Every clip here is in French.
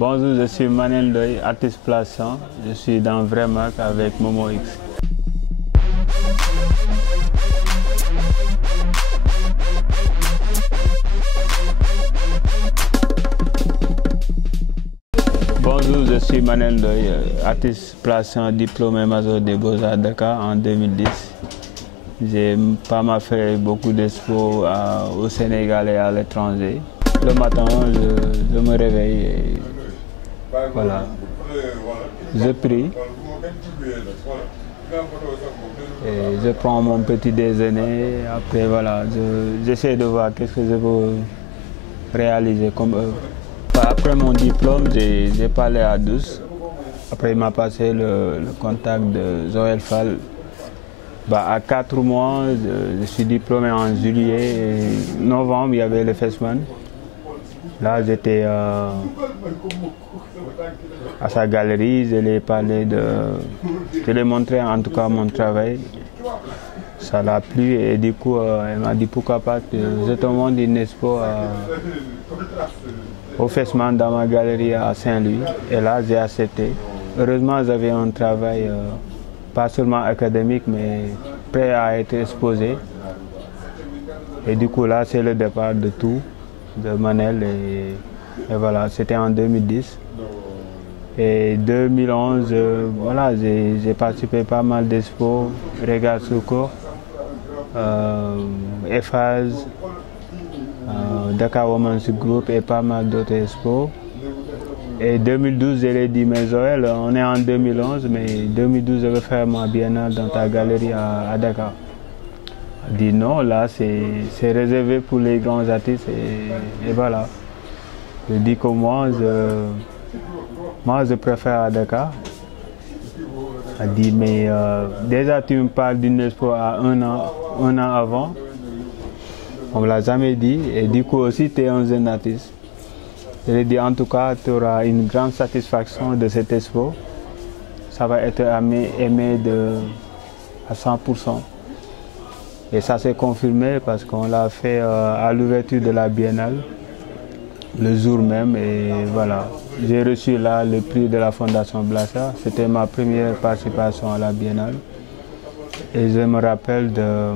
Bonjour, je suis Manel Ndoye, artiste plaçant. Je suis dans Vraimak avec Momo X. Bonjour, je suis Manel Ndoye, artiste plaçant, diplômé major des Beaux-Arts Dakar en 2010. J'ai pas mal fait beaucoup d'expos au Sénégal et à l'étranger. Le matin, je me réveille et voilà. Je prie et je prends mon petit déjeuner. Après, voilà, j'essaie de voir qu'est-ce que je peux réaliser comme œuvre. Après mon diplôme, j'ai parlé à Douce. Après, il m'a passé le contact de Joël Fall. À 4 mois, je suis diplômé en juillet et novembre, il y avait le Festman. Là, j'étais à sa galerie, je lui ai montré en tout cas mon travail. Ça l'a plu et du coup, elle m'a dit pourquoi pas que je te montre une expo au Festman dans ma galerie à Saint-Louis. Et là, j'ai accepté. Heureusement, j'avais un travail pas seulement académique, mais prêt à être exposé. Et du coup, là, c'est le départ de tout, de Manel. Et voilà, c'était en 2010. Et 2011, voilà, j'ai participé à pas mal d'expos, Regard sur cours, Eiffage, Dakar Women's Group et pas mal d'autres expos. Et 2012, je l'ai dit, mais Joël, on est en 2011, mais 2012, je vais faire ma biennale dans ta galerie à Dakar. Elle dit non, là, c'est réservé pour les grands artistes et voilà. Je dis que moi, je préfère à Dakar. Elle dit, mais déjà, tu me parles d'une expo à un an avant. On ne l'a jamais dit. Et du coup aussi, tu es un jeune artiste. Je lui ai dit, en tout cas, tu auras une grande satisfaction de cette expo. Ça va être aimé à 100%. Et ça s'est confirmé parce qu'on l'a fait à l'ouverture de la biennale, le jour même. Et voilà, j'ai reçu là le prix de la Fondation Blassa. C'était ma première participation à la biennale. Et je me rappelle de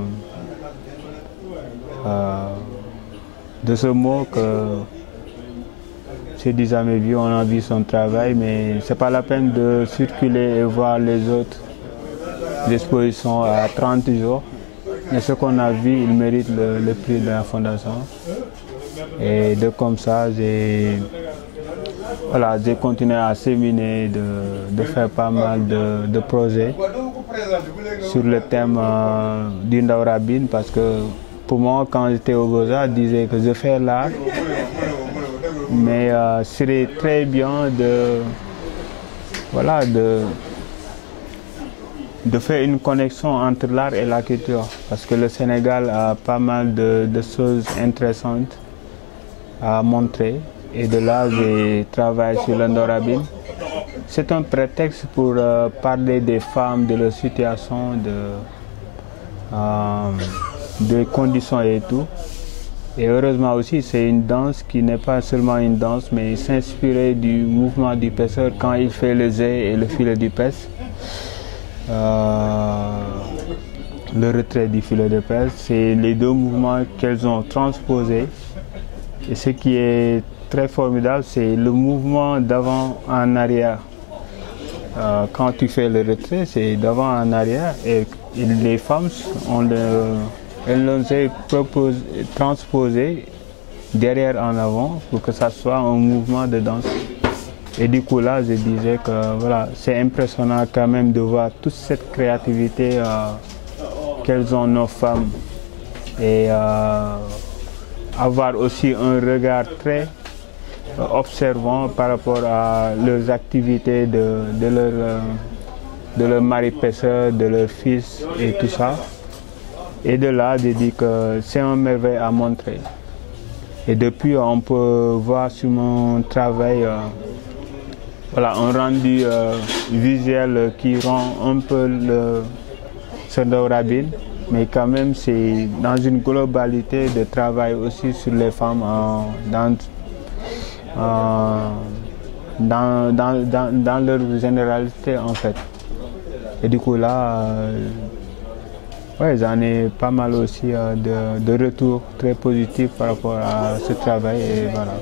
ce mot que j'ai dit jamais vu, on a vu son travail, mais ce n'est pas la peine de circuler et voir les autres expositions à 30 jours. Mais ce qu'on a vu, il mérite le prix de la Fondation. Et comme ça, j'ai continué à séminer, de faire pas mal de projets sur le thème du Ndaw Rabine, parce que pour moi, quand j'étais au Beaux-Arts, je disais que je fais l'art, mais serait très bien de faire une connexion entre l'art et la culture, parce que le Sénégal a pas mal de choses intéressantes à montrer. Et de là, j'ai travaillé sur le Ndaw Rabine. C'est un prétexte pour parler des femmes, de leur situation, des conditions et tout. Et heureusement aussi, c'est une danse qui n'est pas seulement une danse, mais s'inspirer du mouvement du pêcheur quand il fait le jet et le filet du pêche. Le retrait du filet de pêche, c'est les deux mouvements qu'elles ont transposés. Et ce qui est très formidable, c'est le mouvement d'avant en arrière. Quand tu fais le retrait, c'est d'avant en arrière. Et les femmes, elles l'ont transposé derrière en avant pour que ça soit un mouvement de danse. Et du coup là, je disais que voilà, c'est impressionnant quand même de voir toute cette créativité qu'elles ont nos femmes. Et avoir aussi un regard très observant par rapport à leurs activités de leur mari pêcheur, de leur fils et tout ça. Et de là, je dis que c'est un merveille à montrer. Et depuis, on peut voir sur mon travail un rendu visuel qui rend un peu ce Ndaw Rabine, mais quand même c'est dans une globalité de travail aussi sur les femmes dans leur généralité en fait. Et du coup là, ouais, j'en ai pas mal aussi de retours très positifs par rapport à ce travail et voilà.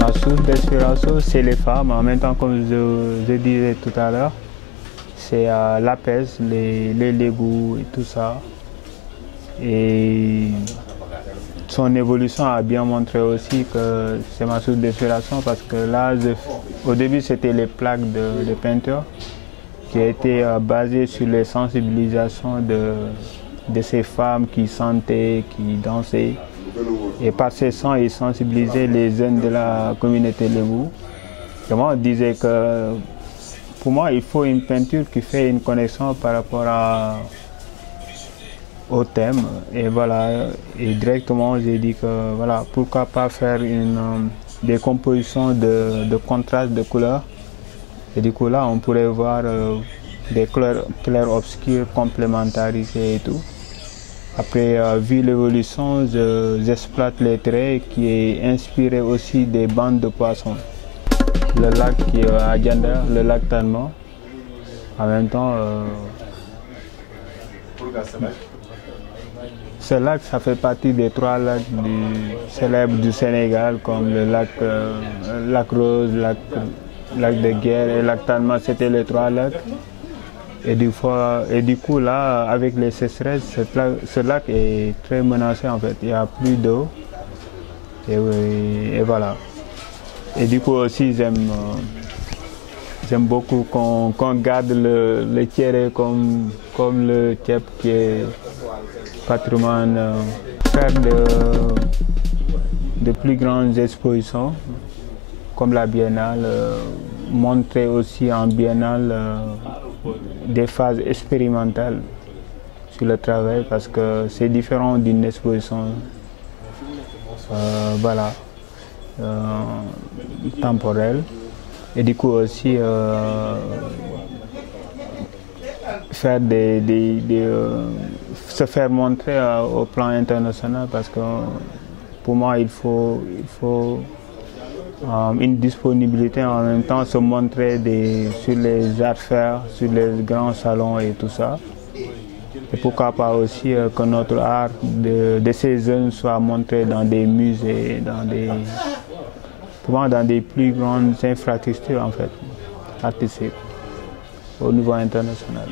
Ma source d'inspiration, c'est les femmes. En même temps, comme je disais tout à l'heure, c'est l'APES, les Lébou et tout ça. Et son évolution a bien montré aussi que c'est ma source d'inspiration parce que là, au début, c'était les plaques de peinture qui étaient basées sur les sensibilisations de ces femmes qui chantaient, qui dansaient. Et par ces sons, ils sensibilisaient les jeunes de la communauté Lébou. Et moi, on disait que pour moi, il faut une peinture qui fait une connexion par rapport au thème. Et voilà, et directement, j'ai dit que voilà, pourquoi pas faire des compositions de contraste de couleurs. Et du coup, là, on pourrait voir des clairs obscurs complémentarisés et tout. Après, vu l'évolution, j'exploite les traits qui est inspiré aussi des bandes de poissons. Le lac qui est à Diender, le lac Talma. En même temps, ce lac, ça fait partie des 3 lacs célèbres du Sénégal, comme le lac Rose, lac de Guerre et lac Talma, c'était les 3 lacs. Et du coup, là, avec les sécheresses, ce lac est très menacé en fait. Il n'y a plus d'eau. Et voilà. Et du coup aussi, j'aime beaucoup qu'on garde le tiéré comme le tiep qui est patrimoine. Faire de plus grandes expositions, comme la biennale, montrer aussi en biennale des phases expérimentales sur le travail parce que c'est différent d'une exposition voilà, temporelle. Et du coup aussi faire se faire montrer au plan international parce que pour moi il faut une disponibilité en même temps, se montrer sur les arts faire, sur les grands salons et tout ça. Et pourquoi pas aussi que notre art de ces jeunes soit montré dans des musées, dans des plus grandes infrastructures en fait, artistiques, au niveau international.